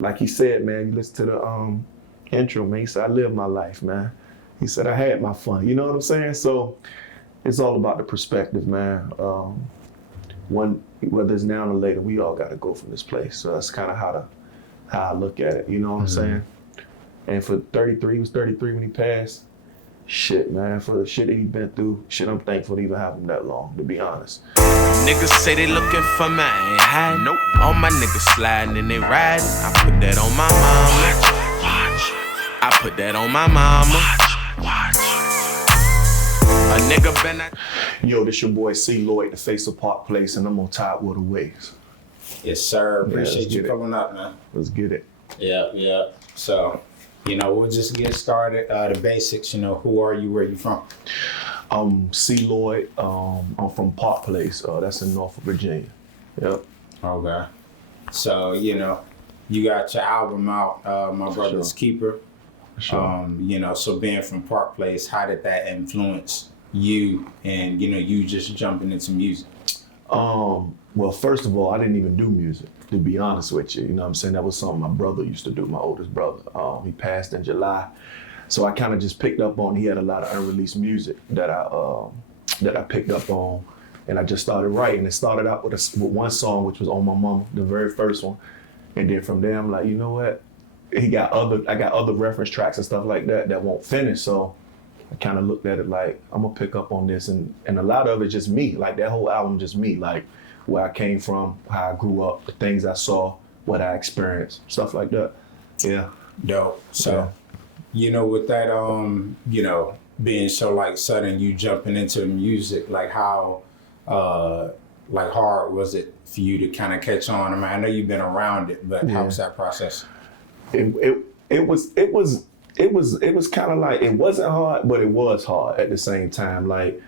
Like he said, man, you listen to the intro, man. He said, I lived my life, man. He said, I had my fun. You know what I'm saying? So it's all about the perspective, man. Whether it's now or later, we all got to go from this place. So that's kind of how I look at it. You know what I'm saying? And for 33, he was 33 when he passed. Shit, man, for the shit that he been through, shit, I'm thankful to even have him that long, to be honest. Niggas say they looking for me, I ain't hiding. Nope. All my niggas sliding and they riding. I put that on my mama. I put that on my mama. A nigga been at... Yo, this your boy C. Lloyd, the face of Park Place, and I'm on Tidewater Waves. Yes, sir. Appreciate you coming up, man. Let's get it. Yeah. So, we'll just get started. The basics, who are you, where you from? I'm C. Lloyd. I'm from Park Place. That's in Norfolk, Virginia. Yep. Okay. So, you got your album out, My Brother's Keeper. Sure. So being from Park Place, how did that influence you and, you just jumping into music? Well, first of all, I didn't even do music, to be honest with you. You know what I'm saying? That was something my brother used to do, my oldest brother. He passed in July. So I kind of just picked up on, he had a lot of unreleased music that I picked up on, and I just started writing. It started out with one song, which was On My Mama, the very first one. And then from there, I'm like, you know what? I got other reference tracks and stuff like that won't finish. So I kind of looked at it like, I'm gonna pick up on this, and a lot of it just me, like that whole album just me, like where I came from, how I grew up, the things I saw, what I experienced, stuff like that. Yeah. Dope. So, with that, being so like sudden, you jumping into music, like how, hard was it for you to kind of catch on? I mean, I know you've been around it, but how was that process? It was kind of like, it wasn't hard, but it was hard at the same time. Like,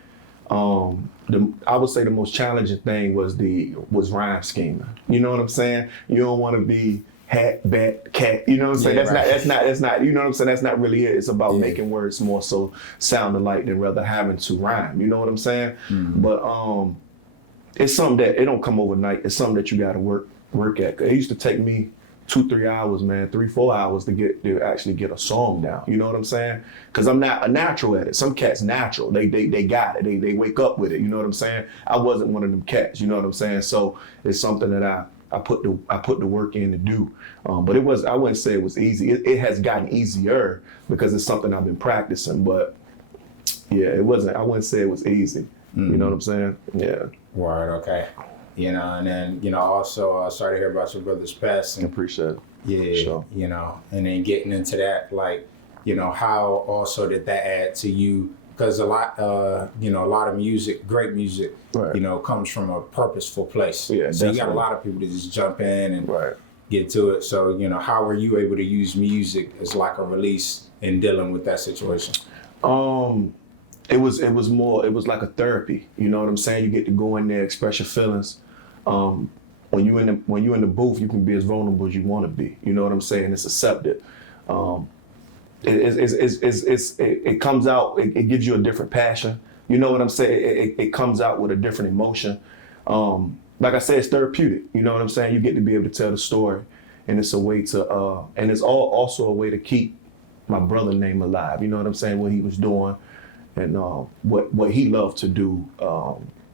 I would say the most challenging thing was rhyme scheming. You know what I'm saying? You don't want to be hat, bat, cat. You know what I'm saying? That's not. You know what I'm saying? That's not really it. It's about making words more so sound alike than rather having to rhyme. You know what I'm saying? Mm-hmm. But it's something that it don't come overnight. It's something that you got to work at. It used to take me 2-3 hours, man, 3-4 hours to actually get a song down. You know what I'm saying? Because I'm not a natural at it. Some cats natural. They got it. They wake up with it. You know what I'm saying? I wasn't one of them cats. You know what I'm saying? So it's something that I put the work in to do. But I wouldn't say it was easy. It has gotten easier because it's something I've been practicing. But yeah, it wasn't. I wouldn't say it was easy. Mm-hmm. You know what I'm saying? Yeah. Word. Okay. And then, also sorry to hear about your brother's passing. I appreciate it. Yeah, sure. And then getting into that, like, how also did that add to you? Because a lot of music, great music, right, comes from a purposeful place. Yeah, so you got a lot of people that just jump in and get to it. So, how were you able to use music as like a release in dealing with that situation? It was like a therapy. You know what I'm saying? You get to go in there, express your feelings. When you in the booth, you can be as vulnerable as you want to be. You know what I'm saying? It's accepted. It comes out. It gives you a different passion. You know what I'm saying? It comes out with a different emotion. Like I said, it's therapeutic. You know what I'm saying? You get to be able to tell the story, and it's a way to and it's also a way to keep my brother's name alive. You know what I'm saying? What he was doing. And what he loved to do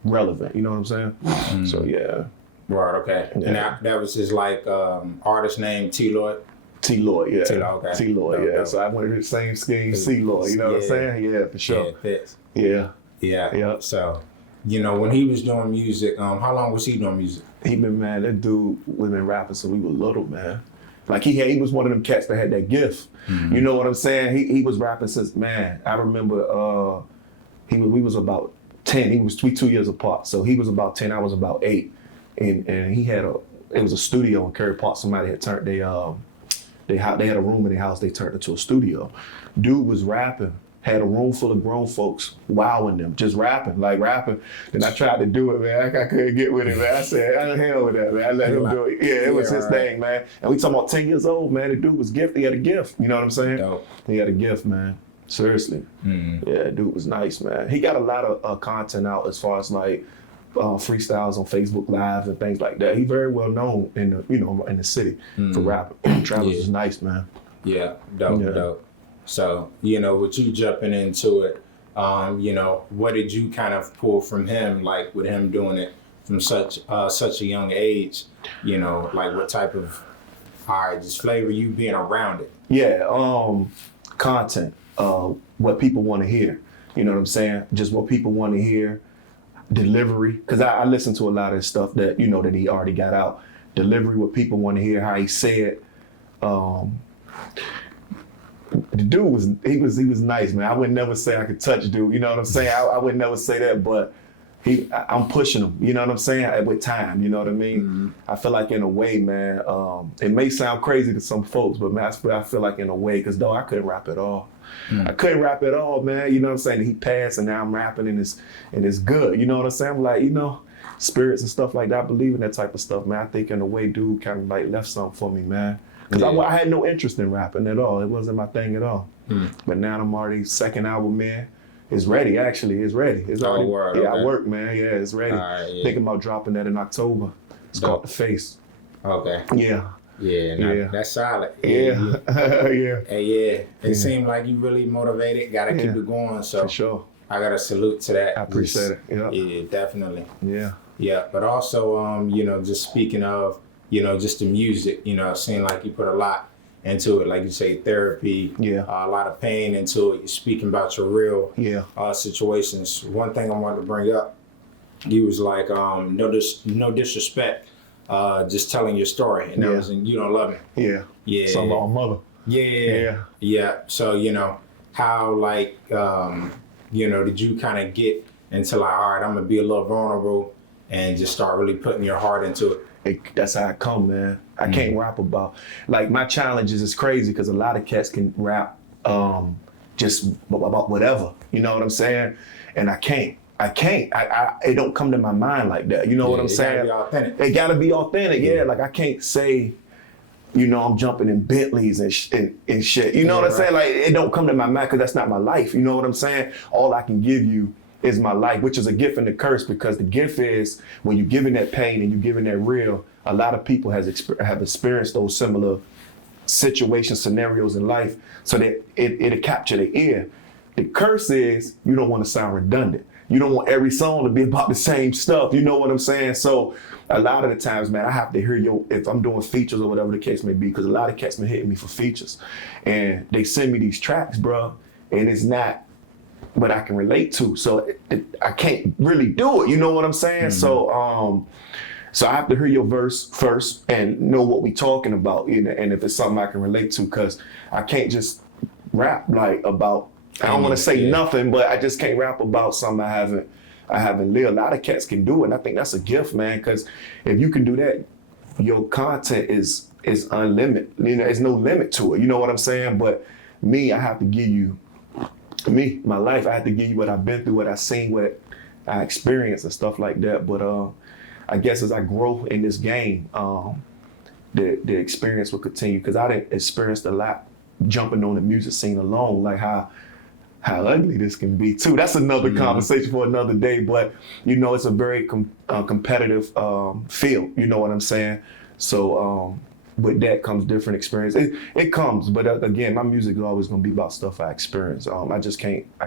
relevant, you know what I'm saying? Mm-hmm. So yeah. Right, okay. Yeah. And that was his artist name, T. Lloyd? T. Lloyd, yeah. T. Lloyd, okay. T. Lloyd, yeah. So I went to the same scheme, C. Lloyd, you know what I'm saying? Yeah, for sure. Yeah, it fits. Yeah. Yeah. So, when he was doing music, how long was he doing music? That dude was been rapping since we were little, man. Like he was one of them cats that had that gift. Mm-hmm. You know what I'm saying? He was rapping since, man, I remember we was about 10. We 2 years apart. So he was about 10, I was about 8. And he had it was a studio in Curry Park. Somebody had turned they had a room in their house, they turned it to a studio. Dude was rapping, had a room full of grown folks wowing them, just rapping. Then I tried to do it, man. I couldn't get with it, man. I said, I hell with that, man. I let him do it. Yeah, it was his thing, man. And we talking about 10 years old, man. The dude was gifted. He had a gift. You know what I'm saying? Dope. He had a gift, man. Seriously. Mm-hmm. Yeah, dude was nice, man. He got a lot of content out as far as like freestyles on Facebook Live and things like that. He very well known in the city for rapping. Travis is nice, man. Yeah, dope. So, with you jumping into it, what did you kind of pull from him, like with him doing it from such a young age? Like what type of just flavor you being around it? Yeah, content, what people want to hear. You know what I'm saying? Just what people want to hear. Delivery, because I listen to a lot of stuff that that he already got out. Delivery, what people want to hear, how he said. The dude was nice, man. I would never say I could touch dude. You know what I'm saying? I would never say that, but I'm pushing him. You know what I'm saying? With time, you know what I mean? Mm-hmm. I feel like in a way, man. It may sound crazy to some folks, but man, I feel like in a way, because though I couldn't rap at all. I couldn't rap at all, man. You know what I'm saying? He passed, and now I'm rapping, and it's good. You know what I'm saying? I'm like, spirits and stuff like that. I believe in that type of stuff, man. I think in a way, dude kind of like left something for me, man. Because I had no interest in rapping at all. It wasn't my thing at all. But now I'm already second album, man. It's ready, actually. It's ready. It's already. Word, yeah, okay. I work, man. Yeah, it's ready. Right, yeah. Thinking about dropping that in October. It's called The Face. Okay. Yeah. Yeah, that's solid. Yeah. Yeah. It seemed like you really motivated. Gotta keep it going. So for sure. I gotta salute to that. I appreciate it. Yeah, definitely. Yeah. Yeah, but also, just speaking of, just the music, it seemed like you put a lot into it, like you say, therapy. Yeah. A lot of pain into it. You're speaking about your real situations. One thing I wanted to bring up, you was like, no disrespect. Just telling your story, and that was in You Don't Love Me. Yeah. Yeah. Something about my mother. Yeah. So, how, like, did you kind of get into like, all right, I'm going to be a little vulnerable and just start really putting your heart into it? That's how I come, man. I can't rap about, like, my challenges is crazy because a lot of cats can rap just about whatever. You know what I'm saying? And I can't. It don't come to my mind like that. You know what I'm saying? It gotta be authentic. Yeah. Like I can't say, I'm jumping in Bentleys and shit. You know what I'm saying? Like it don't come to my mind because that's not my life. You know what I'm saying? All I can give you is my life, which is a gift and a curse, because the gift is when you're giving that pain and you're giving that real, a lot of people have experienced those similar situations, scenarios in life, so that it'll capture their ear. The curse is you don't want to sound redundant. You don't want every song to be about the same stuff. You know what I'm saying? So a lot of the times, man, I have to hear if I'm doing features or whatever the case may be, because a lot of cats been hitting me for features. And they send me these tracks, bro, and it's not what I can relate to. So I can't really do it. You know what I'm saying? Mm-hmm. So I have to hear your verse first and know what we talking about, and if it's something I can relate to, because I can't just rap like about, I don't want to say nothing, but I just can't rap about something I haven't lived. A lot of cats can do it, and I think that's a gift, man, because if you can do that, your content is unlimited. There's no limit to it. You know what I'm saying? But me, I have to give you, my life, I have to give you what I've been through, what I've seen, what I experienced and stuff like that. But I guess as I grow in this game, the experience will continue, because I didn't experience a lot jumping on the music scene alone, like how ugly this can be too. That's another conversation for another day, but it's a very competitive field, you know what I'm saying? So with that comes different experience. It comes, but again, my music is always gonna be about stuff I experience. I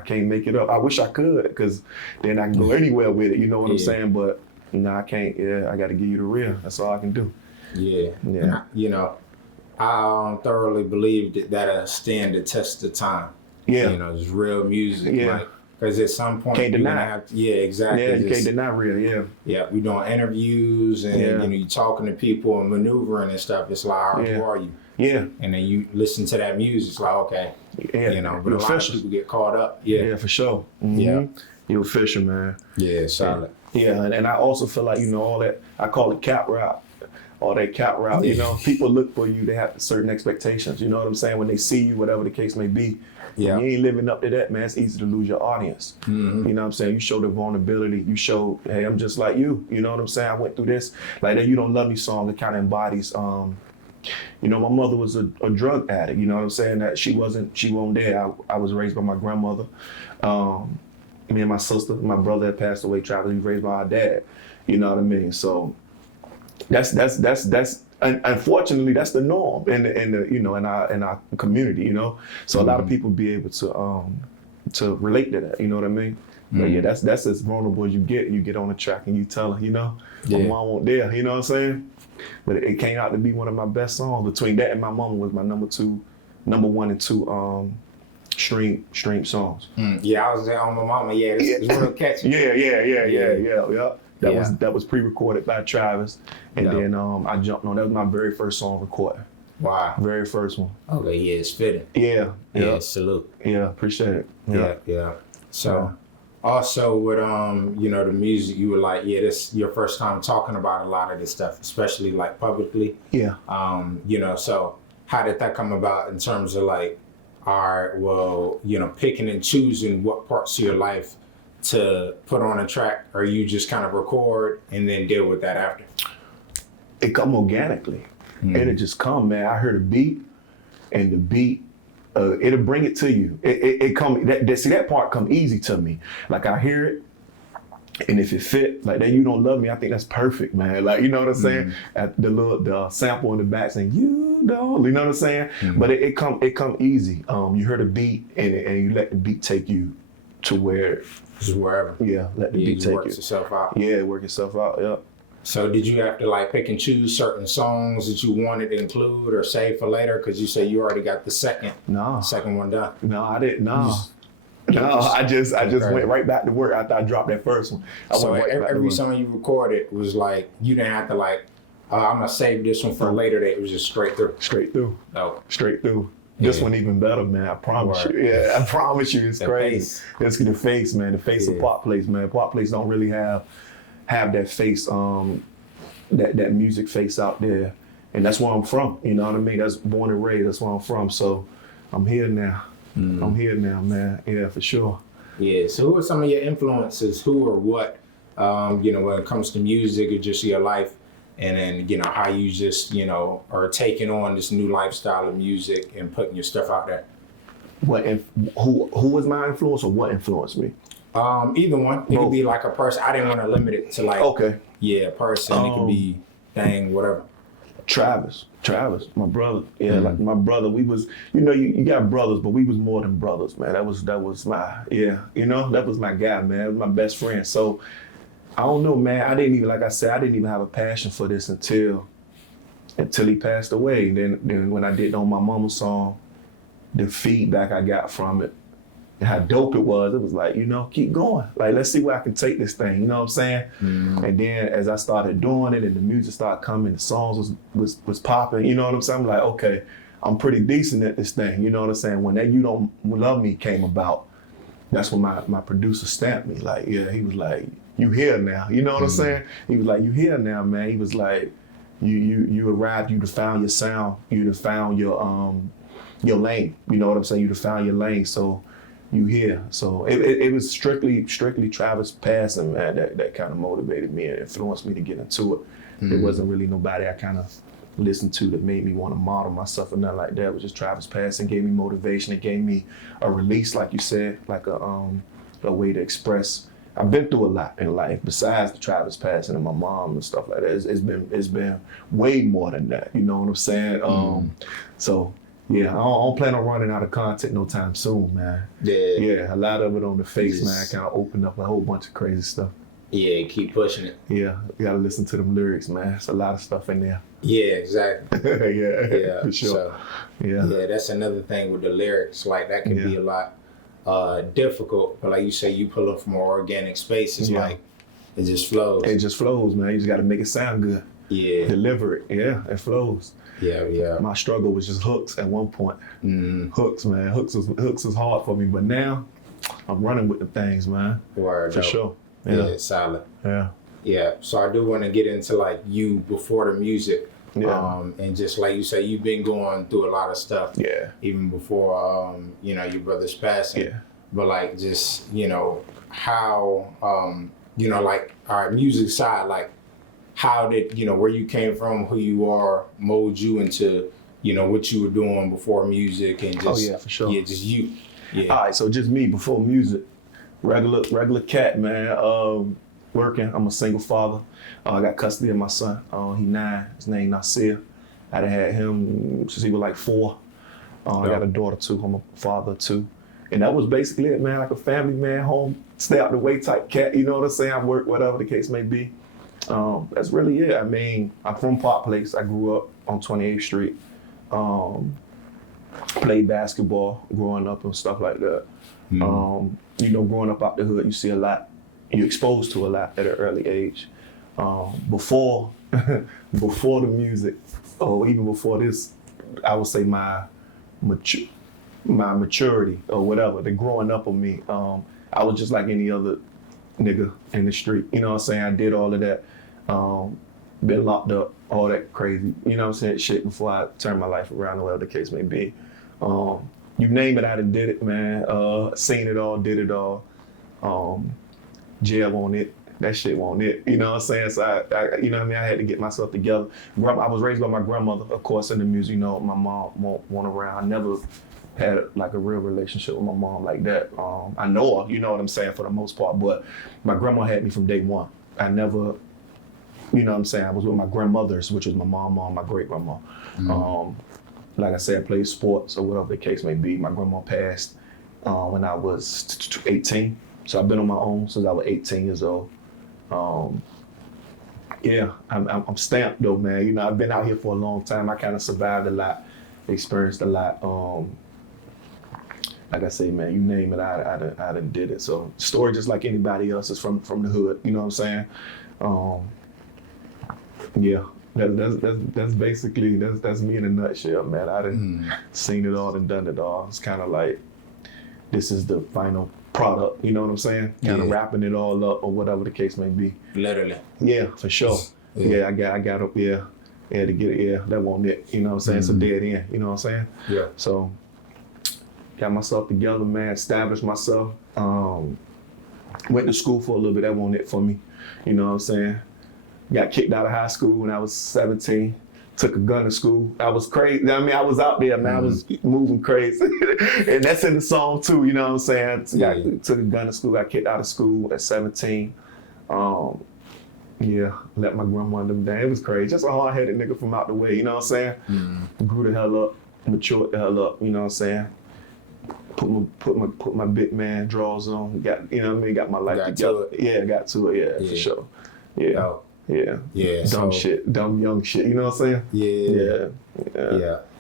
can't make it up. I wish I could, because then I can go anywhere with it, you know what I'm saying? But no, I can't. I gotta give you the real. That's all I can do. Yeah. And I thoroughly believe that'll stand the test of time. Yeah. It's real music. Yeah. Because at some point can't you're deny. gonna have to, exactly. Yeah, you can't deny real, yeah. Yeah, we're doing interviews and you're talking to people and maneuvering and stuff. It's like, all right, who are you? Yeah. And then you listen to that music, it's like, okay. Yeah. But a lot of people get caught up. Yeah. Yeah, for sure. Mm-hmm. Yeah. You're a fisher, man. Yeah, solid. Yeah, and I also feel like, all that, I call it cap route. All that cap route, people look for you, they have certain expectations, you know what I'm saying? When they see you, whatever the case may be, you ain't living up to that, man, it's easy to lose your audience. Mm-hmm. You know what I'm saying? You show the vulnerability, you show, hey, I'm just like you know what I'm saying? I went through this, like that You Don't Love Me song, it kind of embodies, my mother was a drug addict, you know what I'm saying? That she wasn't there. I was raised by my grandmother. me and my sister, my brother had passed away. Travis, he was raised by our dad. You know what I mean? So that's unfortunately that's the norm in the you know in our community. You know, so a lot of people be able to relate to that. You know what I mean? But yeah, that's as vulnerable as you get. You get on the track and you tell her, you know, my mom wasn't there. You know what I'm saying? But it came out to be one of my best songs. Between that and My Mama was my number 1 and 2 stream songs. Yeah, I was there on My Mama. Yeah, it's real catchy. Yeah. That was pre-recorded by Travis, and then I jumped on. That was my very first song recorded. Wow. Very first one. Okay, yeah, it's fitting. Yeah. Salute. Yeah, appreciate it. Yeah. So, also with you know, the music, you were like, this your first time talking about a lot of this stuff, especially like publicly. Yeah. You know, so how did that come about in terms of like, all right, well, you know, picking and choosing what parts of your life to put on a track, or you just kind of record and then deal with that after? It come organically, and it just come, man. I heard a beat, and the beat, it'll bring it to you. It come that part come easy to me. Like I hear it, and if it fit, like that, you don't love me. I think that's perfect, man. Like you know what I'm saying? At the sample in the back saying you don't, you know what I'm saying? But it come easy. You hear the beat, and you let the beat take you to where. Just wherever. Yeah, let the beat take works itself out. Yeah, work itself out. Yeah. So did you have to like pick and choose certain songs that you wanted to include or save for later? Because you say you already got the second one done. No, I didn't. No, I just went right back to work after I dropped that first one. So every song you recorded was like you didn't have to like I'm gonna save this one for a later date. It was just straight through. Straight through. Oh. Straight through. This one even better, man. I promise you. Yeah, I promise you, it's crazy. It's the face, man. The face of Pop Place, man. Pop Place don't really have that face, that music face out there, and that's where I'm from. You know what I mean? That's born and raised. That's where I'm from. So I'm here now. I'm here now, man. Yeah, for sure. Yeah. So who are some of your influences? Who or what? You know, when it comes to music or just your life. And then, you know, how you just, you know, are taking on this new lifestyle of music and putting your stuff out there. Who was my influence or what influenced me? Either one. It could be like a person. I didn't want to limit it to like, a person. It could be whatever. Travis, my brother. Yeah, like my brother. We was, you know, you got brothers, but we was more than brothers, man. That was my, you know, that was my guy, man. That was my best friend. So, I don't know, man. I didn't even have a passion for this until he passed away. Then when I did On My Mama song, the feedback I got from it, and how dope it was like, you know, keep going. Like, let's see where I can take this thing, you know what I'm saying? And then as I started doing it and the music started coming, the songs was popping, you know what I'm saying? I'm like, okay, I'm pretty decent at this thing, you know what I'm saying? When that You Don't Love Me came about, that's when my producer stamped me. Like, yeah, he was like, you here now, you know what I'm saying? He was like, you here now, man. He was like, you arrived, you'd have found your sound, you'd have found your lane, you know what I'm saying? You'd have found your lane, so you here. So it was strictly Travis passing, man, that kind of motivated me and influenced me to get into it. There wasn't really nobody I kind of listened to that made me want to model myself or nothing like that. It was just Travis passing, gave me motivation, it gave me a release, like you said, like a way to express. I've been through a lot in life besides the Travis passing and my mom and stuff like that. It's been way more than that. You know what I'm saying? So yeah, I don't plan on running out of content no time soon, man. Yeah, a lot of it on the face, man. Kind of opened up a whole bunch of crazy stuff. Yeah, keep pushing it. Yeah, you gotta listen to them lyrics, man. It's a lot of stuff in there. Yeah, exactly. yeah, for sure. So, yeah, that's another thing with the lyrics. Like that can be a lot difficult, but like you say, you pull up from an organic space. It's like it just flows. It just flows, man. You just got to make it sound good. Yeah, deliver it. Yeah, it flows. Yeah. My struggle was just hooks at one point. Hooks, man. Hooks was hard for me, but now I'm running with the things, man. Word, for sure. Yeah, solid. Yeah. So I do want to get into like you before the music. And just like you say, you've been going through a lot of stuff. Yeah. Even before, you know, your brother's passing. Yeah. But like, just, you know, how, you know, like our music side, like how did, you know, where you came from, who you are, mold you into, you know, what you were doing before music and just. Oh yeah, for sure. Yeah, just you. Yeah. All right, so just me before music. Regular cat, man. Working. I'm a single father. I got custody of my son. He 9. His name Nasir. I done had him since he was like 4. I got a daughter too. I'm a father too. And that was basically it, man. Like a family man, home, stay out the way type cat. You know what I'm saying? I work, whatever the case may be. That's really it. I mean, I'm from Park Place. I grew up on 28th Street. Played basketball growing up and stuff like that. Growing up out the hood, you see a lot. You're exposed to a lot at an early age. Before the music, or even before this, I would say my maturity or whatever, the growing up of me, I was just like any other nigga in the street. You know what I'm saying? I did all of that. Been locked up, all that crazy, you know what I'm saying, shit before I turned my life around or whatever the case may be. You name it, I done did it, man. Seen it all, did it all. Jail on it. That shit won't it. You know what I'm saying? So I you know what I mean? I had to get myself together. I was raised by my grandmother, of course, in the music. You know, my mom won't around. I never had like a real relationship with my mom like that. I know her, you know what I'm saying, for the most part, but my grandma had me from day one. I never, you know what I'm saying, I was with my grandmothers, which was my mom, my great grandma. Like I said, I played sports or whatever the case may be. My grandma passed when I was 18. So I've been on my own since I was 18 years old. I'm stamped though, man. You know, I've been out here for a long time. I kind of survived a lot, experienced a lot. Like I say, man, you name it, I done did it. So story just like anybody else is from the hood. You know what I'm saying? That's basically that's me in a nutshell, man. I done seen it all and done it all. It's kind of like this is the final product. You know what I'm saying? Kind of wrapping it all up or whatever the case may be. Literally. Yeah, for sure. Yeah, I got up. Yeah, to get it. Yeah, that wasn't it. You know what I'm saying? It's a dead end. You know what I'm saying? Yeah. So got myself together, man. Established myself. Went to school for a little bit. That wasn't it for me. You know what I'm saying? Got kicked out of high school when I was 17. Took a gun to school. I was crazy. I mean, I was out there, man. I was moving crazy. And that's in the song too, you know what I'm saying? Took a gun to school, got kicked out of school at 17. Let my grandma them down. It was crazy. Just a hard-headed nigga from out the way, you know what I'm saying? Grew the hell up, matured the hell up, you know what I'm saying? Put my big man drawers on, got, you know what I mean, got my life together. Got to it, for sure. Dumb young shit, you know what I'm saying?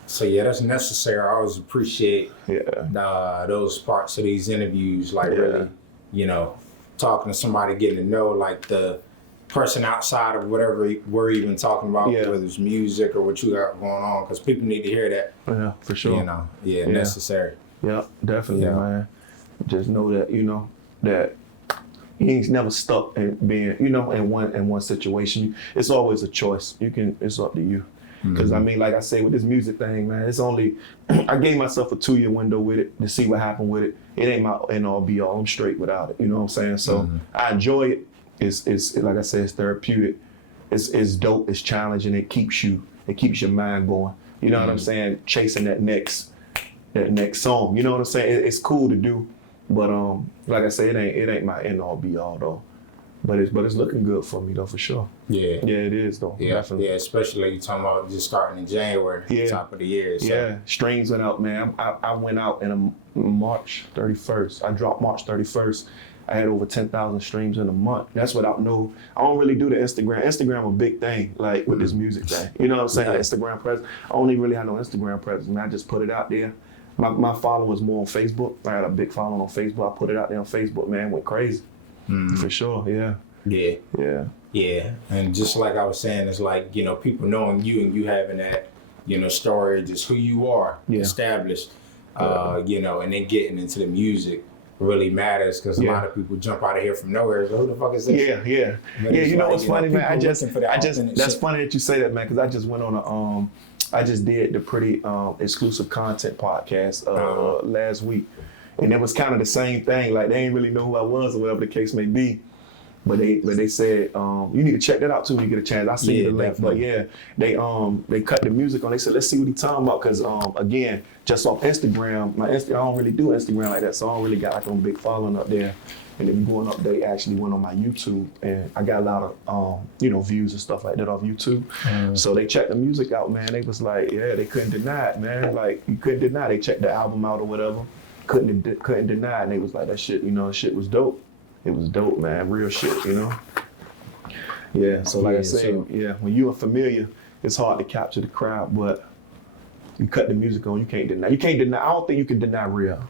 So that's necessary. I always appreciate those parts of these interviews, like really, you know, talking to somebody, getting to know like the person outside of whatever we're even talking about, whether it's music or what you got going on, because people need to hear that. Yeah, for sure. You know, necessary. Yeah, definitely, man. Just know that, you know, that you ain't never stuck in being, you know, in one situation. It's always a choice. It's up to you. Because I mean, like I say, with this music thing, man, it's only, I gave myself a 2-year window with it to see what happened with it. It ain't my end all be all. I'm straight without it. You know what I'm saying? So I enjoy it. It's like I said, it's therapeutic. It's dope. It's challenging. It keeps your mind going. You know what I'm saying? Chasing that next song. You know what I'm saying? It's cool to do. But like I say, it ain't my end all be all though. But it's looking good for me though, for sure. Yeah, it is though. Definitely. Yeah, especially like you talking about just starting in January, top of the year. So. Yeah, streams went out, man. I went out in March 31st. I dropped March 31st. I had over 10,000 streams in a month. That's without I don't really do the Instagram. Instagram a big thing, like with this music thing. You know what I'm saying? Like Instagram presence. I don't even really have no Instagram presence, man. I just put it out there. My followers more on Facebook. I got a big following on Facebook. I put it out there on Facebook, man. Went crazy. For sure, Yeah. And just like I was saying, it's like, you know, people knowing you and you having that, you know, story, just who you are, established, you know, and then getting into the music really matters, because a lot of people jump out of here from nowhere. So who the fuck is this? Yeah. You know what's funny, man? That's funny that you say that, man, because I just went on I just did the pretty exclusive content podcast last week. And it was kind of the same thing. Like, they didn't really know who I was or whatever the case may be. But they said, you need to check that out too when you get a chance. I see the link. Definitely. But they cut the music on. They said, let's see what he's talking about. Because again, just off Instagram, I don't really do Instagram like that. So I don't really got like a big following up there. and then going up, they actually went on my YouTube, and I got a lot of views and stuff like that off YouTube. So they checked the music out, man. They was like, yeah, they couldn't deny it, man. Like you couldn't deny. They checked the album out or whatever, couldn't deny it. And they was like, that shit, shit was dope. It was dope, man. Real shit, Yeah. So like I said, when you're familiar, it's hard to capture the crowd, but you cut the music on, you can't deny. I don't think you can deny real.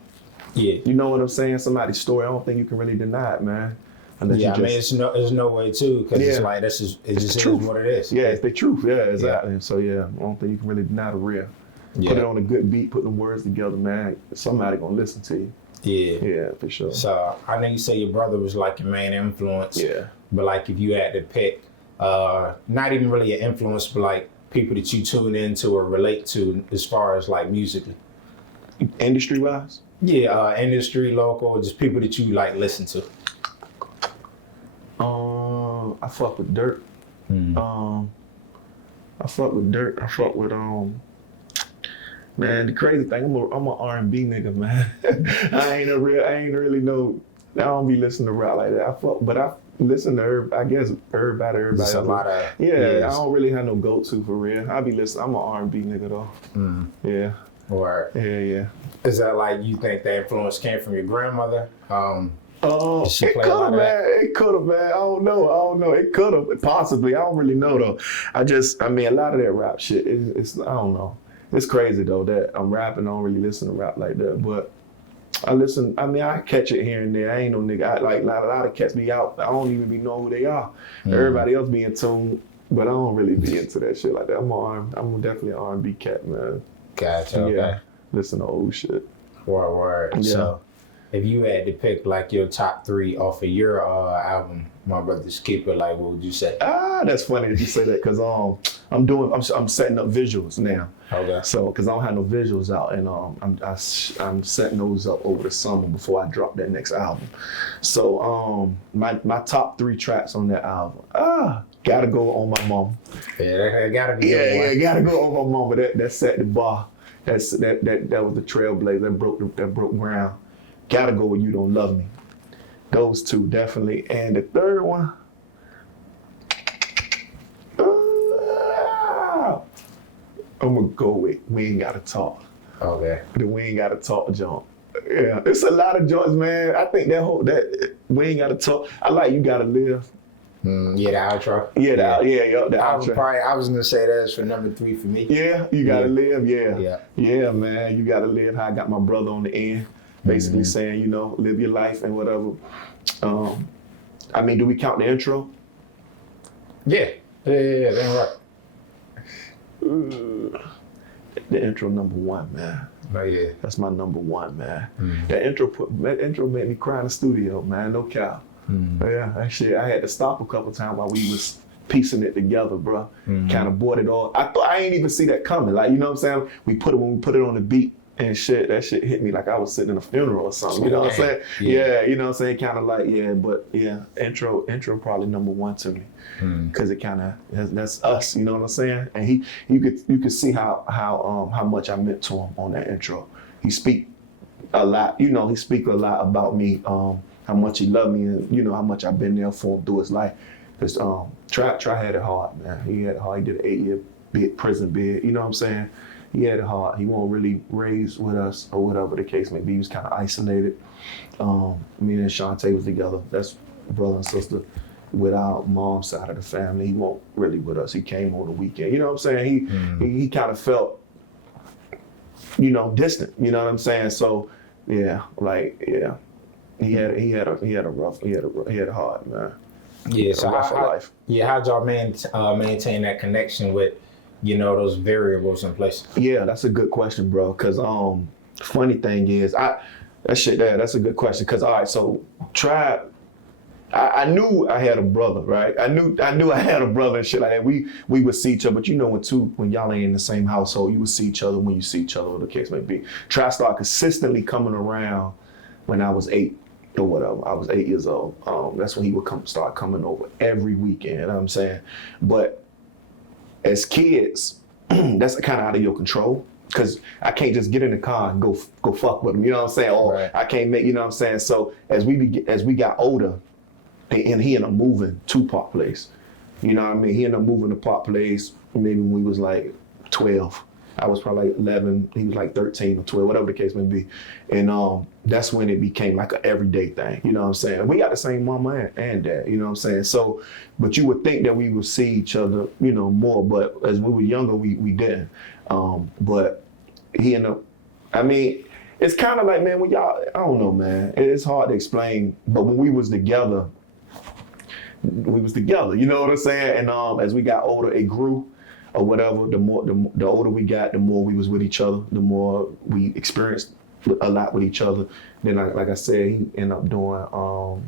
Yeah. You know what I'm saying? Somebody's story, I don't think you can really deny it, man. Unless it's no way to, because it's like it just is what it is. Yeah, it's the truth. Yeah, exactly. Yeah. So I don't think you can really deny the real. Yeah. Put it on a good beat, put the words together, man. Somebody gonna listen to you. Yeah. Yeah, for sure. So I know you say your brother was like your main influence. Yeah. But like if you had to pick, not even really an influence, but like people that you tune into or relate to as far as like musically. Industry wise? Yeah, industry, local, just people that you like listen to. I fuck with Dirt. I fuck with Dirt. I fuck with man, the crazy thing, I'm an R&B nigga, man. I don't be listening to rap like that. I listen to everybody. There's a lot of I don't really have no go-to for real. I be listening. I'm an R&B nigga though. Yeah. Or yeah. Is that like you think the influence came from your grandmother? It could have, man. I don't know. It could have, possibly. I don't really know though. A lot of that rap shit, it's I don't know. It's crazy though that I'm rapping. I don't really listen to rap like that, but I listen. I catch it here and there. I ain't no nigga. A lot of cats be out. I don't even know who they are. Everybody else be in tune, but I don't really be into that shit like that. I'm definitely an R&B cat, man. Gotcha. Okay. Yeah. Listen to old shit. Word. Yeah. So, if you had to pick like your top 3 off of your album, My Brother's Keeper, like what would you say? That's funny that you say that because I'm setting up visuals now. Okay. So because I don't have no visuals out, and I'm setting those up over the summer before I drop that next album. So my top 3 tracks on that album. Gotta go On My Mama. Yeah, that gotta be. Yeah, gotta go On My Mama. That set the bar. That was the trailblazer that broke ground. Gotta go with You Don't Love Me. Those 2 definitely. And the third one, I'm gonna go with We Ain't Gotta Talk. Okay. The We Ain't Gotta Talk joint. Yeah, it's a lot of joints, man. I think that We Ain't Gotta Talk. I like You Gotta Live. The outro. The outro. I was gonna say that's for number 3 for me. Yeah, You Gotta Live. Yeah, man. You Gotta Live. How I got my brother on the end. Basically saying, live your life and whatever. Do we count the intro? Yeah, that's right. The intro number 1, man. Oh yeah. That's my number 1, man. That intro made me cry in the studio, man. No cap. Yeah, that shit. I had to stop a couple times while we was piecing it together, bro. Kind of bought it all. I ain't even see that coming. Like, you know what I'm saying? When we put it on the beat. And shit, that shit hit me like I was sitting in a funeral or something. You know what I'm saying? Yeah, you know what I'm saying? Kind of like, intro probably number 1 to me. Cause it kind of, that's us, you know what I'm saying? And you could see how much I meant to him on that intro. He speak a lot, he speak a lot about me, how much he loved me and how much I've been there for him through his life. Cause Try had it hard, man. He had it hard. He did an 8-year prison bid, you know what I'm saying? He had it hard. He wasn't really raised with us or whatever the case may be. He was kind of isolated. Me and Shantae was together. That's brother and sister with our mom's side of the family. He wasn't really with us. He came on the weekend. You know what I'm saying? He kind of felt, distant. You know what I'm saying? So he had a hard, man. Yeah. So how'd y'all maintain that connection with? Those variables in place? Yeah, that's a good question, bro. Cause funny thing is, that's a good question. Cause all right, so Tribe, I knew I had a brother, right? I knew I had a brother and shit like that. We would see each other, but when y'all ain't in the same household, you would see each other when you see each other, whatever the case may be. Tribe started consistently coming around when I was 8 or whatever. I was 8 years old. That's when he would start coming over every weekend. You know what I'm saying? But as kids, that's kind of out of your control. because I can't just get in the car and go fuck with him. You know what I'm saying? Or Right. I can't make. You know what I'm saying? So as we got older, and he ended up moving to Park Place. You know what I mean? He ended up moving to Park Place maybe when we was like 12. I was probably like 11. He was like 13 or 12, whatever the case may be. And that's when it became like an everyday thing. You know what I'm saying? We got the same mama and dad. You know what I'm saying? So, but you would think that we would see each other, you know, more. But as we were younger, we didn't. But he ended up. I mean, it's kind of like, man, when y'all. I don't know, man. It's hard to explain. But when we was together, you know what I'm saying? And as we got older, it grew or whatever. The older we got, the more we was with each other, the more we experienced a lot with each other. Then, like I said, he ended up doing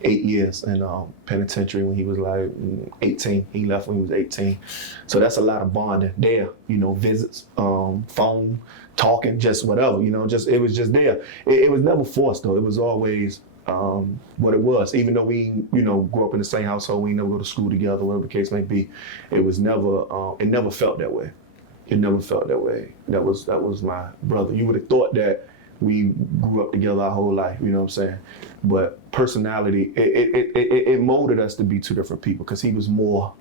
8 years in penitentiary when he was like 18. He left when he was 18. So that's a lot of bonding there, you know, visits, phone, talking, just whatever, you know, it was just there. It was never forced though. It was always what it was. Even though we, you know, grew up in the same household, we never go to school together, whatever the case may be. It was never, it never felt that way. It never felt that way. That was my brother. You would have thought that we grew up together our whole life, you know what I'm saying? But personality, it molded us to be two different people because he was more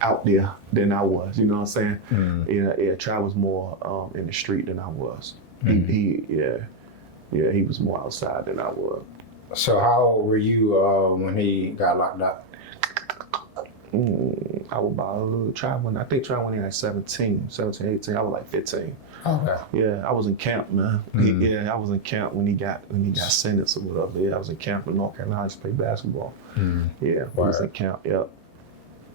out there than I was, you know what I'm saying? Yeah, Trav was more in the street than I was. He was more outside than I was. So how old were you when he got locked up? I was about Trav when he was 17, 18. I was like 15. Okay. Yeah, I was in camp, man. I was in camp when he got sentenced or whatever. Yeah, I was in camp in North Carolina to play basketball. Yeah, I was in camp. Yep.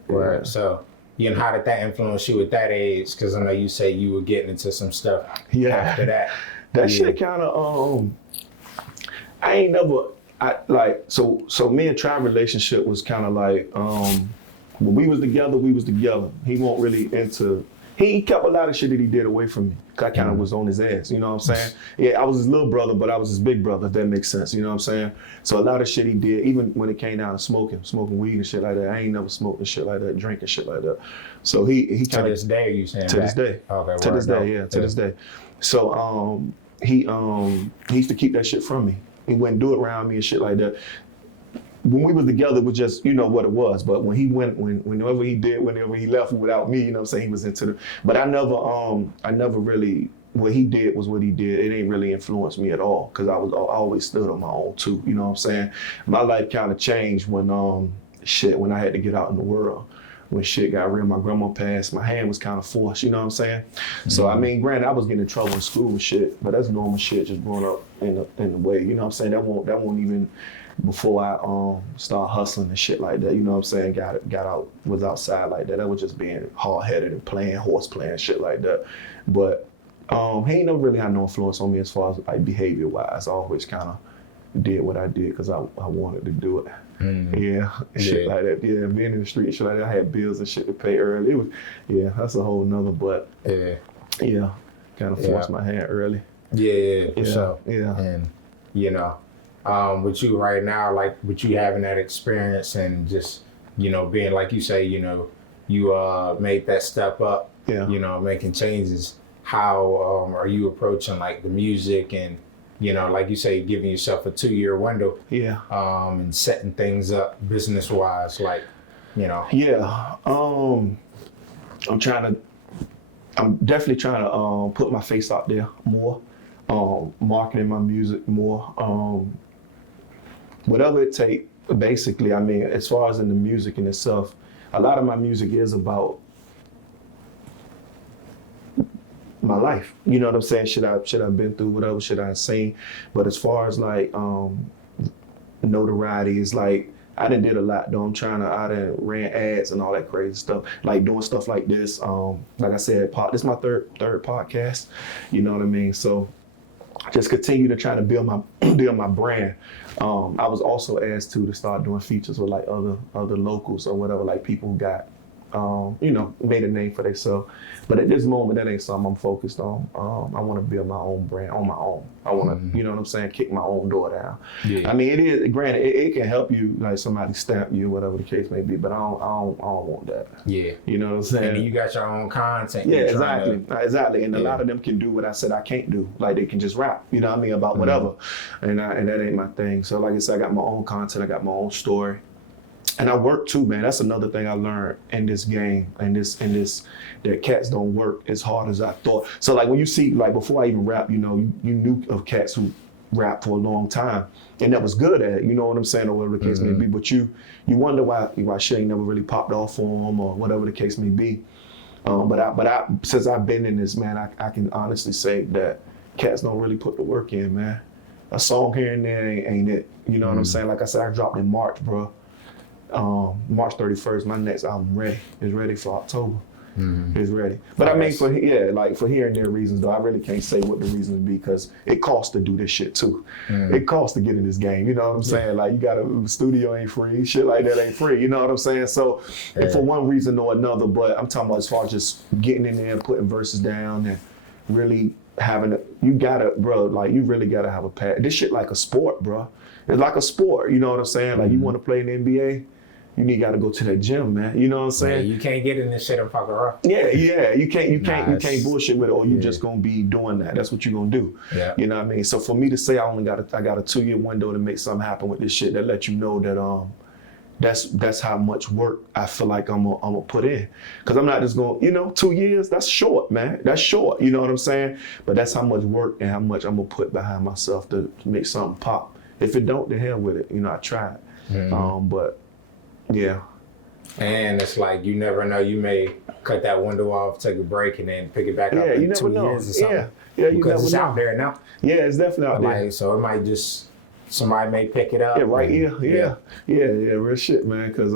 Right. Yeah. So, and how did that influence you at that age? Because I know you say you were getting into some stuff after that. That shit kind of I ain't never so me and Trav relationship was kind of like when we was together. He won't really into. He kept a lot of shit that he did away from me. I kind of was on his ass, you know what I'm saying? Yeah, I was his little brother, but I was his big brother, if that makes sense, you know what I'm saying? So a lot of shit he did, even when it came down to smoking weed and shit like that, I ain't never smoked and shit like that, drinking shit like that. So he kind of... To this day, you saying To back? this day. Okay, to this day, yeah, to this day. So he used to keep that shit from me. He wouldn't do it around me and shit like that. When we was together, it was just, you know what it was. But when he went, whenever he left without me, you know what I'm saying, he was into the, but I never really, what he did was what he did. It ain't really influenced me at all. Cause I always stood on my own too, you know what I'm saying? My life kind of changed when I had to get out in the world. When shit got real, my grandma passed, my hand was kind of forced, you know what I'm saying? So, I mean, granted, I was getting in trouble in school and shit, but that's normal shit just growing up in the way, you know what I'm saying? That won't even, before I start hustling and shit like that, you know what I'm saying? Got out, was outside like that. That was just being hard-headed and playing shit like that. But he ain't never really had no influence on me as far as like behavior-wise. I always kind of did what I did because I wanted to do it. Yeah, shit like that. Yeah, being in the street, shit like that. I had bills and shit to pay early. It was, that's a whole nother. But kind of forced my hand early. Yeah, for sure. Yeah, and you know, with you right now, like with you having that experience and just being like you say, you made that step up. Yeah. Making changes. How are you approaching like the music and like you say, giving yourself a 2-year window. Yeah. And setting things up business wise, like, Yeah. I'm definitely trying to put my face out there more. Marketing my music more. Whatever it takes, basically. I mean, as far as in the music in itself, a lot of my music is about my life, you know what I'm saying? Shit I've been through, whatever shit I've seen. But as far as like notoriety, it's like I done did a lot though. I done ran ads and all that crazy stuff. Like doing stuff like this. Like I said, this is my third podcast. You know what I mean? So just continue to try to build my brand. I was also asked to start doing features with like other locals or whatever, like people who got made a name for themselves. But at this moment, that ain't something I'm focused on. I want to build my own brand on my own. I want to, you know what I'm saying, kick my own door down. Yeah. I mean, it is, granted, it can help you, like somebody stamp you, whatever the case may be, but I don't want that. Yeah. You know what I'm saying? And then you got your own content. Yeah, exactly. And a Yeah. lot of them can do what I said I can't do. Like they can just rap, you know what I mean, about whatever. And that ain't my thing. So like I said, I got my own content, I got my own story. And I work too, man. That's another thing I learned in this game, in this, that cats don't work as hard as I thought. So like when you see, like before I even rap, you knew of cats who rap for a long time and that was good at it, you know what I'm saying, or whatever the case may be. But you wonder why shit never really popped off for them or whatever the case may be. But I since I've been in this, man, I can honestly say that cats don't really put the work in, man. A song here and there ain't it. You know what I'm saying? Like I said, I dropped in March, bro. March 31st, my next album is ready for October. It's ready. But I mean, for here and there reasons though, I really can't say what the reasons be because it costs to do this shit too. It costs to get in this game, you know what I'm saying? Like the studio ain't free, shit like that ain't free, you know what I'm saying? So for one reason or another, but I'm talking about as far as just getting in there and putting verses down and really you really gotta have a passion. This shit like a sport, bro. It's like a sport, you know what I'm saying? Like you want to play in the NBA, you gotta go to that gym, man. You know what I'm saying? Yeah, you can't get in this shit and fuck around. Yeah. You can't bullshit with it, or you just gonna be doing that. That's what you're gonna do. Yeah. You know what I mean? So for me to say I got a 2-year window to make something happen with this shit, that let you know that that's how much work I feel like I'm gonna put in. Cause I'm not just gonna, 2 years, that's short, man. That's short, you know what I'm saying? But that's how much work and how much I'm gonna put behind myself to make something pop. If it don't, the hell with it. I tried. But yeah. And it's like you never know. You may cut that window off, take a break, and then pick it back up in 2 years or something. Yeah, you because never it's know. out there now. Yeah, it's definitely out there. So it might just somebody may pick it up. Yeah, right. Yeah, real shit, man. Cause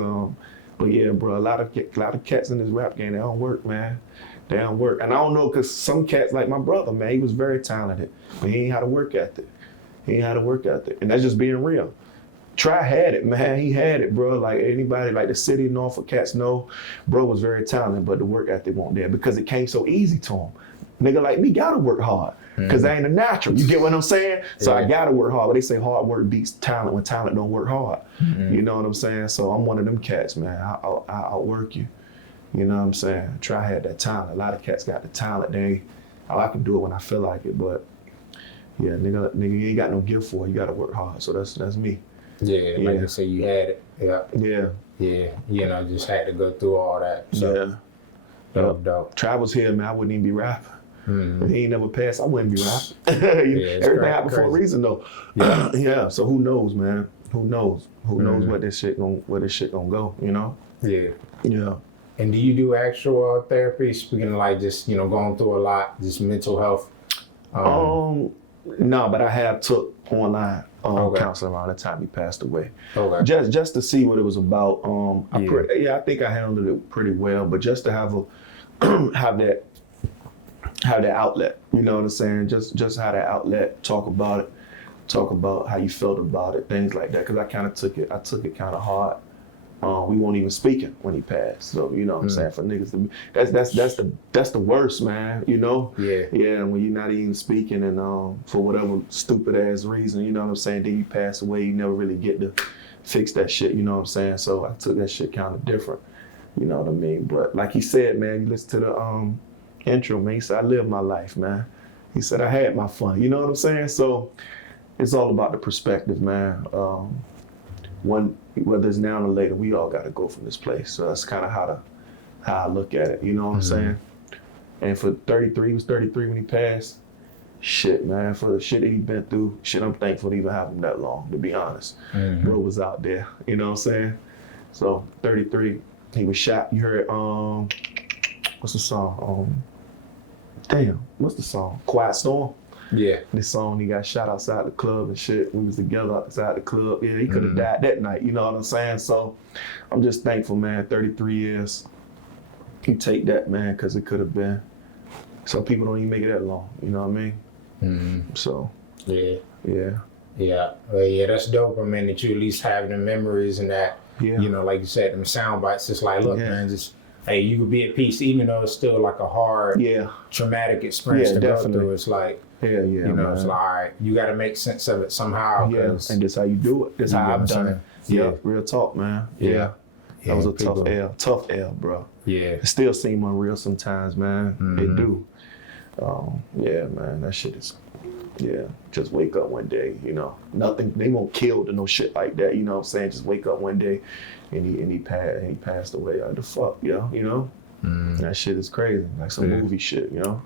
but yeah, bro, a lot of cats in this rap game, they don't work, man. They don't work, and I don't know, cause some cats like my brother, man, he was very talented, but he ain't had a work ethic. And that's just being real. Try had it, man. He had it, bro. Like anybody, like the city of Norfolk cats know, bro was very talented, but the work ethic wasn't there because it came so easy to him. Nigga like me gotta work hard because that ain't a natural. You get what I'm saying? So I gotta work hard. But they say hard work beats talent when talent don't work hard. You know what I'm saying? So I'm one of them cats, man. I'll outwork you. You know what I'm saying? Try had that talent. A lot of cats got the talent. I can do it when I feel like it, but yeah, nigga, you ain't got no gift for it. You gotta work hard. So that's me. Yeah, like you say, you had it. Yeah. Just had to go through all that. So, dope. Travel's here, man. I wouldn't even be rapping. If he ain't never passed, I wouldn't be rapping. Everything happened for a reason, though. Yeah. So who knows, man? Who knows? Who knows where this shit gonna go? Yeah. Yeah. And do you do actual therapy? Speaking of like just going through a lot, just mental health. No, but I have took online counseling around the time he passed away. Okay. Just to see what it was about. I think I handled it pretty well, but just to have that outlet, you know what I'm saying? Just have that outlet, talk about how you felt about it, things like that. Cause I took it kind of hard. We weren't even speaking when he passed. So, you know what I'm saying? For niggas to be, that's the worst, man, Yeah. Yeah, when you're not even speaking and for whatever stupid ass reason, you know what I'm saying? Then you pass away, you never really get to fix that shit, you know what I'm saying? So I took that shit kind of different, you know what I mean? But like he said, man, you listen to the intro, man, he said, I lived my life, man. He said, I had my fun, you know what I'm saying? So it's all about the perspective, man. Whether it's now or later, we all got to go from this place. So that's kind of how I look at it. You know what I'm saying? And for 33, he was 33 when he passed. Shit, man, for the shit that he been through, I'm thankful to even have him that long, to be honest. Bro was out there, you know what I'm saying? So 33, he was shot. You heard, what's the song? What's the song? Quiet Storm? Yeah. This song, he got shot outside the club and shit. We was together outside the club. Yeah, he could have died that night, you know what I'm saying? So I'm just thankful, man, 33 years. You take that, man, because it could have been. Some people don't even make it that long, you know what I mean? So. Yeah. Well, that's dope. I mean, that you at least have the memories and that, like you said, them sound bites. It's like, look, man, just hey, you could be at peace, even though it's still like a hard, traumatic experience to go through. It's like, you know, it's like, all right, you got to make sense of it somehow. Yeah, and that's how you do it. That's how I've done it. Yeah, real talk, man. Yeah. That was a tough L, bro. Yeah. It still seem unreal sometimes, man. It do. Yeah, man, that shit is, just wake up one day, you know, nothing, they won't kill to no shit like that, you know what I'm saying? Just wake up one day and he passed away. Like, the fuck, you know? That shit is crazy, like some movie shit, you know?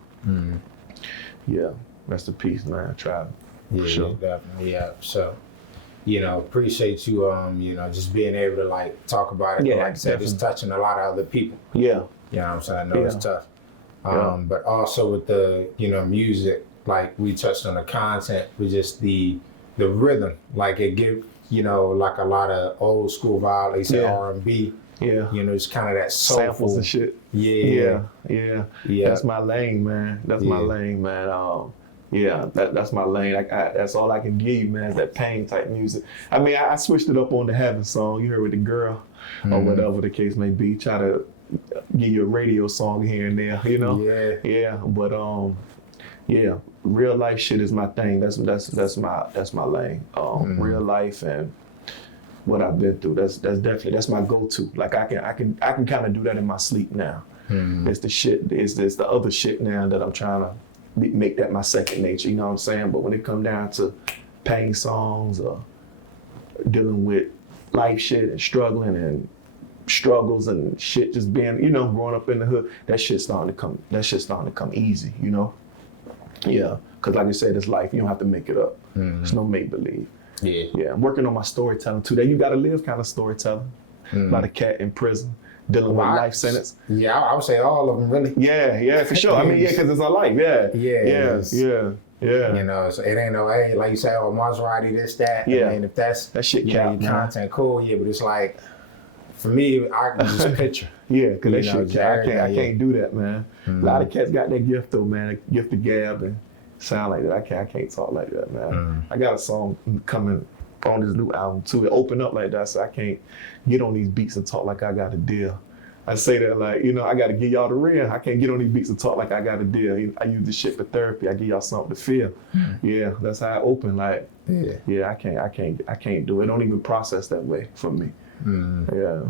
Yeah, rest in peace, man, Travis. Yeah, sure. Definitely, yeah. So, you know, appreciate you, you know, just being able to like talk about it. Yeah, like I said, it's touching a lot of other people. Yeah. You know what I'm saying? I know it's tough. But also with the, you know, music, like we touched on the content, with just the rhythm, like it give, you know, like a lot of old school vibe, they say R&B. Yeah. You know, it's kind of that soulful. Samples and shit. Yeah. That's my lane, man. That's my lane, man. That's my lane. That's all I can give you, man, is that pain type music. I mean, I switched it up on the Heaven song, you heard with the girl, or whatever the case may be. Try to give you a radio song here and there, you know? Yeah. But real life shit is my thing. That's my lane. Real life and what I've been through. That's definitely my go-to. Like I can kind of do that in my sleep now. It's the shit. It's the other shit now that I'm trying to make that my second nature. You know what I'm saying? But when it come down to pain songs or dealing with life shit and struggling and struggles and shit, just being, you know, growing up in the hood, that shit's starting to come easy, you know? Yeah, because like you said, it's life. You don't have to make it up. There's no make-believe. Yeah, I'm working on my storytelling too. That you gotta live kind of storytelling. About a cat in prison, dealing with life sentence. Yeah, I would say all of them, really. Yeah, for sure. I mean, because it's our life. Yeah. You know, so it ain't no, hey, like you say, oh, Maserati, this, that. Yeah. I mean, if that shit, you know, your content, cool. Yeah, but it's like, for me, I can just picture. Yeah, because that shit, I can't do that, man. A lot of cats got that gift though, man. A gift of gab and sound like that. I can't talk like that, man. I got a song coming on this new album too. It opened up like that, so I can't get on these beats and talk like I got a deal. I say that like, you know, I got to give y'all the real. I can't get on these beats and talk like I got a deal. I use this shit for therapy. I give y'all something to feel. Yeah, that's how I open. Like, I can't do it. Don't even process that way for me. Yeah.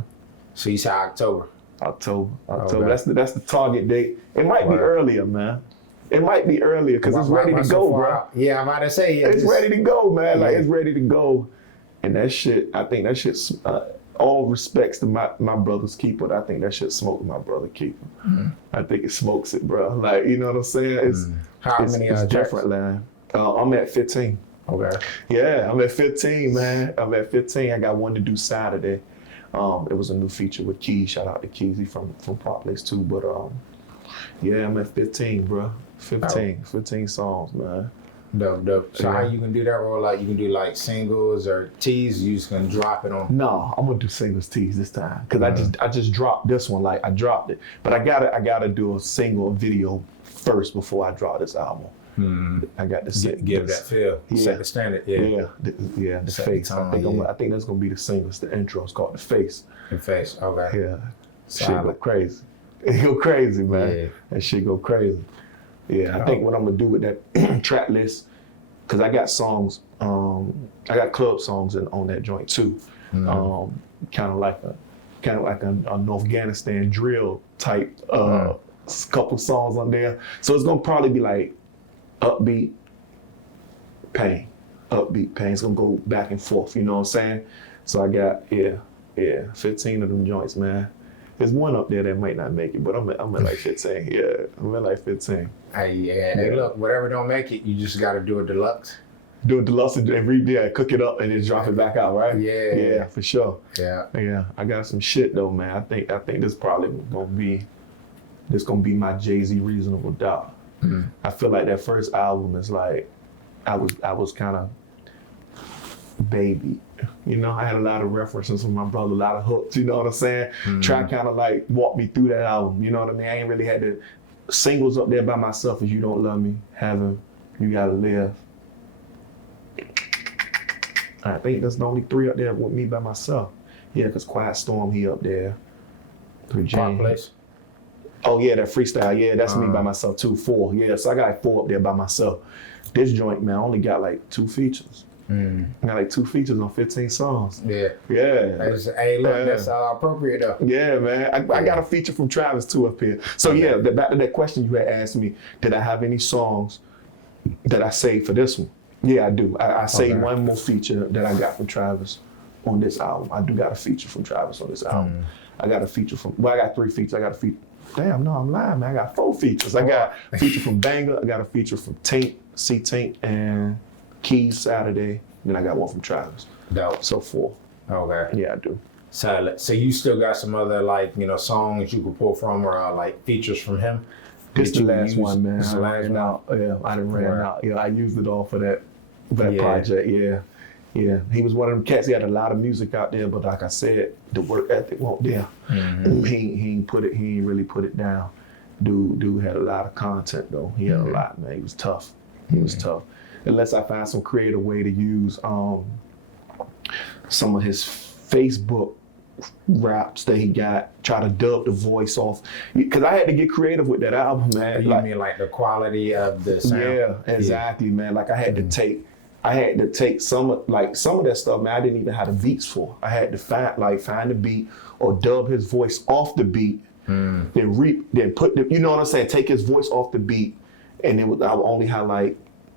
So you say October. Okay. That's the target date. It might be earlier, man. It might be earlier because it's ready to go, bro. Yeah, I'm about to say it's ready to go, man. Like it's ready to go, and that shit. I think that shit's all respects to my brother's keeper. I think that shit smoked my brother keeper. I think it smokes it, bro. Like you know what I'm saying? It's different, man. I'm at 15. Okay. Yeah, I'm at 15, man. I'm at 15. I got one to do Saturday. It was a new feature with Keys. Shout out to Keys. He from Park Place too. But yeah, I'm at 15, bro. 15 songs, man. Dope. So how you gonna do that role? Like you can do like singles or teas? You just gonna drop it on? No, I'm gonna do singles teas this time because I just dropped this one. Like I dropped it, but I gotta do a single video first before I drop this album. I got to give that feel. Set the standard. The face. I think that's gonna be the single. It's the intro. It's called The Face. The Face. Okay. Yeah. Shit go crazy. It go crazy, man. Yeah. That shit go crazy. Yeah. I think what I'm gonna do with that track list, because I got songs. I got club songs on that joint too. Kind of like a North Afghanistan drill type. Couple songs on there. So it's gonna probably be like upbeat pain. It's gonna go back and forth, you know what I'm saying? So I got 15 of them joints, man. There's one up there that might not make it, but I'm at like 15. Yeah, I'm at like 15. Hey, look, whatever don't make it, you just gotta do a deluxe. Do a deluxe and cook it up and then drop it back out, right? Yeah, for sure. Yeah. I got some shit though, man. I think this probably gonna be my Jay-Z Reasonable Doubt. I feel like that first album is like, I was kind of baby. You know, I had a lot of references from my brother, a lot of hooks, you know what I'm saying? Try kind of like walk me through that album, you know what I mean? I ain't really had the singles up there by myself as You Don't Love Me, Heaven, You Gotta Live. I think that's the only 3 up there with me by myself. Yeah, because Quiet Storm, he up there. Park Place? Oh yeah, that freestyle. Yeah, that's me by myself too. 4. Yeah, so I got like 4 up there by myself. This joint, man, I only got like 2 features. I got like 2 features on 15 songs. Yeah. Yeah. Hey, look, that's appropriate though. Yeah, man. I got a feature from Travis too up here. So yeah, back to that question you had asked me, did I have any songs that I saved for this one? Yeah, I do. I saved one more feature that I got from Travis on this album. I do got a feature from Travis on this album. I got a feature from, I got 3 features. I got a feature. Damn, no, I'm lying, man. I got 4 features. I got a feature from Banger. I got a feature from Taint, C-Taint, and Keys Saturday. Then I got one from Travis. Dope. So 4. Okay. Yeah, I do. So you still got some other like, songs you could pull from or like features from him? This the last one, man. This the last one? Out. Yeah, I done ran out. Yeah, I used it all for that Yeah. project. Yeah. Yeah. He was one of them cats. He had a lot of music out there, but like I said, the work ethic wasn't there. He ain't really put it down. Dude had a lot of content though. He had a lot, man. He was tough. He was tough. Unless I find some creative way to use some of his Facebook raps that he got, try to dub the voice off. Because I had to get creative with that album, man. You mean like the quality of the sound? Yeah, exactly, man. Like I had to take some of that stuff, man. I didn't even have the beats for. I had to find the beat or dub his voice off the beat, then put the, you know what I'm saying? Take his voice off the beat, and I would only have like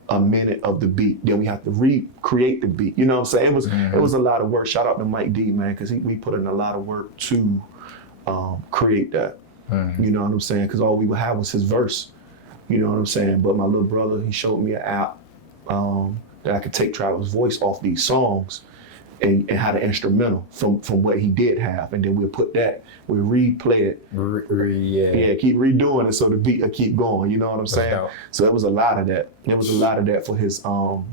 a minute of the beat. Then we have to recreate the beat. You know what I'm saying? It was a lot of work. Shout out to Mike D, man, because we put in a lot of work to create that. You know what I'm saying? Because all we would have was his verse. You know what I'm saying? But my little brother, he showed me an app that I could take Travis' voice off these songs and had an instrumental from what he did have, and then we'll put that, we'll replay it. Yeah, keep redoing it so the beat will keep going. You know what I'm saying? So it was a lot of that. There was a lot of that for his for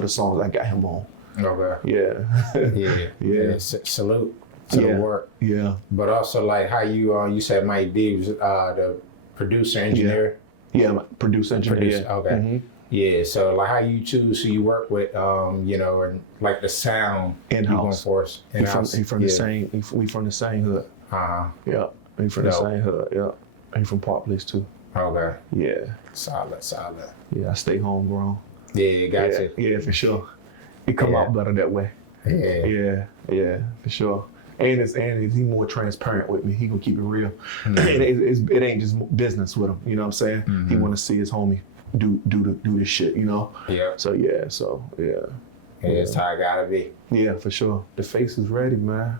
the songs I got him on. Okay. Yeah. Yeah. Salute to the work. Yeah. But also like how you said Mike D was the producer engineer. Yeah, producer engineer. Okay. Yeah, so like how you choose who you work with, and like the sound in-house. In-house. He from the same. We from the same hood. Yeah, he from the same hood. Yeah, he from Park Place too. Okay. Yeah. Solid. Yeah, I stay homegrown. Yeah, gotcha. Yeah, for sure. He come out better that way. Yeah, for sure. And he more transparent with me. He gonna keep it real. It ain't just business with him. You know what I'm saying? He want to see his homie do this shit. You know? Yeah. So yeah. That's how it gotta be. Yeah, for sure. The Face is ready, man.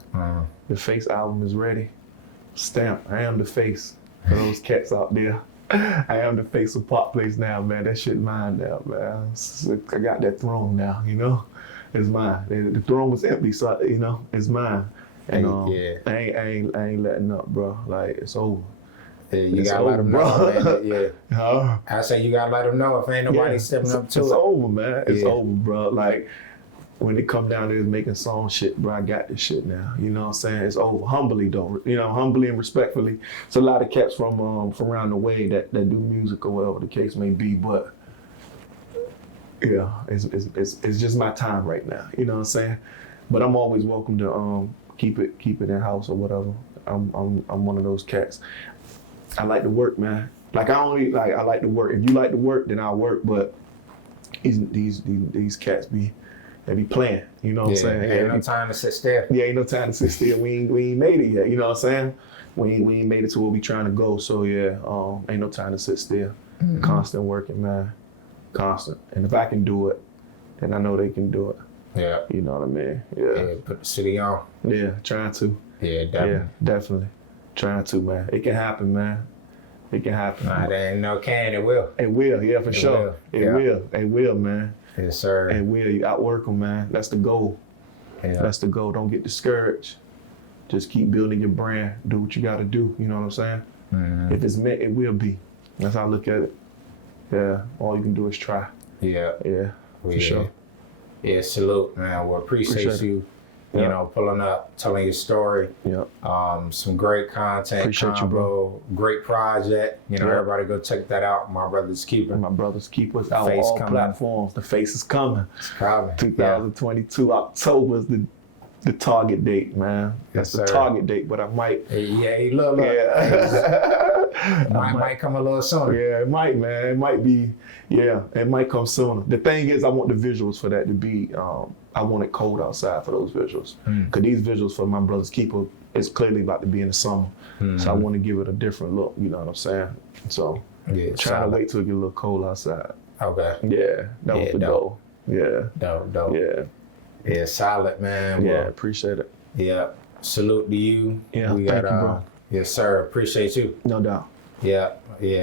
The Face album is ready. Stamp. I am the face for those cats out there. I am the face of Park Place now, man. That shit mine now, man. I got that throne now, you know? It's mine. The throne was empty, so, you know, it's mine. And I ain't letting up, bro. Like, it's over. Yeah, you gotta let them know, man. Yeah. I say you gotta let them know if ain't nobody stepping up to it. It's over, man. It's over, bro. Like, when it come down to making song shit, bro, I got this shit now. You know what I'm saying? It's over. Humbly, though. You know, humbly and respectfully. It's a lot of cats from around the way that do music or whatever the case may be, but yeah, it's just my time right now. You know what I'm saying? But I'm always welcome to keep it in house or whatever. I'm one of those cats. I like to work, man. Like I like to work. If you like to work, then I'll work. But these cats be playing. You know what I'm saying? Ain't no time to sit still. Yeah, ain't no time to sit still. We ain't made it yet. You know what I'm saying? We ain't made it to where we trying to go. So yeah, ain't no time to sit still. Constant working, man. Constant. And if I can do it, then I know they can do it. Yeah. You know what I mean? Yeah. Put the city on. Yeah, trying to. Yeah, definitely. Yeah, definitely. Trying to, man. It can happen, man. It can happen. Nah, there ain't no can, it will. It will, yeah, for sure. It will, man. Yes, sir. It will. You outwork them, man. That's the goal. Yeah. That's the goal. Don't get discouraged. Just keep building your brand. Do what you got to do. You know what I'm saying? If it's meant, it will be. That's how I look at it. Yeah. All you can do is try. Yeah. Yeah. For sure. Yeah, salute, man. Well, appreciate you. You know, pulling up, telling your story. Some great content. Appreciate you, bro. Great project. You know, everybody go check that out. My Brother's Keeper. My Brother's Keeper is out on all platforms. The Face is coming. It's coming. 2022 October is the the target date, man. That's Yes, the sir. target date, but I might. Yeah, look. Yeah. Might come a little sooner. Yeah, it might, man. It might be. Yeah, it might come sooner. The thing is, I want the visuals for that to be. I want it cold outside for those visuals. Cause these visuals for my brother's keeper is clearly about to be in the summer. So I want to give it a different look. You know what I'm saying? So Yeah, trying to wait till it get a little cold outside. Okay. Yeah, that was the goal. Yeah. Dope. Yeah. Yeah, solid, man. Yeah, Well, appreciate it. yeah. Salute to you. Yeah, we thank got, you, bro. Yes, sir. Appreciate you. No doubt. Yeah.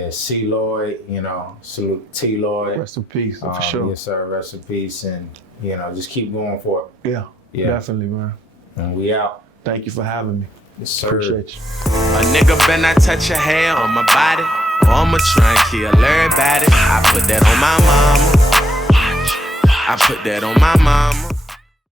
C. Lloyd, salute T. Lloyd. Rest in peace, for sure. Yes, sir. Rest in peace. And, just keep going for it. Yeah, definitely, man. And we out. Thank you for having me. Yes, sir. Appreciate you. A nigga better not touch a hair on my body, or I'ma try and kill everybody. I put that on my mama. I put that on my mama.